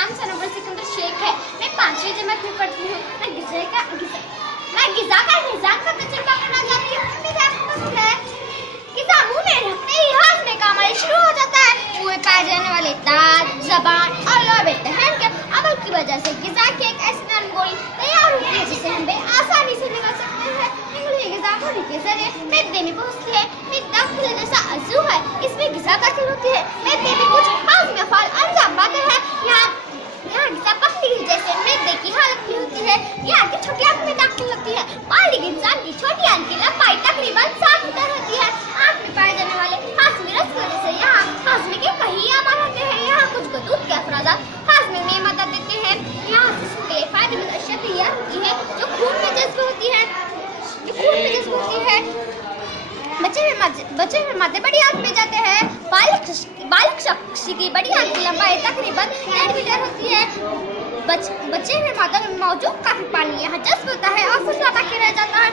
नाम सनोवर सिकंदर शेख है। मैं 5वीं जमात में पढ़ती हूँ। मैं गिज़ा का निज़ाम का तजुर्बा करना चाहती हूँ। उम्मीद है आपको पसंद है। गिज़ा मुंह में रखते ही हाजमे का अमल शुरू हो जाता है। मुंह में पाए जाने वाले दांत, जबान और लौबे दहन के अमल की वजह से गिज़ा की एक ऐसी नरम गोली तैयार होती है जिसे हम आसानी से निगल सकते हैं। निगली गिज़ा गोली के जरिए मैदे में पहुँचती है। मैदा फूल जैसा अज़ू है, इसमें गिज़ा दाखिल होती है। मैदे में कुछ हाजमे अफ़ाल अंजाम पाते हैं। यहाँ गिज़ा पतली जैसे मैदे की हालत में होती है। यहाँ की छोटी आंत में दाखिल होती है। बालिग इंसान की छोटी आंत की लंबाई तकरीबन 7 मीटर होती है। आंत में पाए जाने वाले हाजमे रस की वजह से यहाँ हाजमे के कई अमल होते हैं। यहाँ कुछ दूध के अफराज़ात हाजमे में मदद देते हैं। यहाँ जिस्म के लिए फायदेमंद अशिया तैयार होती है जो खून में जज्ब होती है। बचे हुए मादे बड़ी आंत में जाते हैं। बालिग शख्स की बड़ी आंत की लंबाई तकरीबन 1.5 मीटर होती है। बचे हुए मादे में मौजूद काफी पानी यहाँ जज्ब होता है और फुसला बाकी रह जाता है।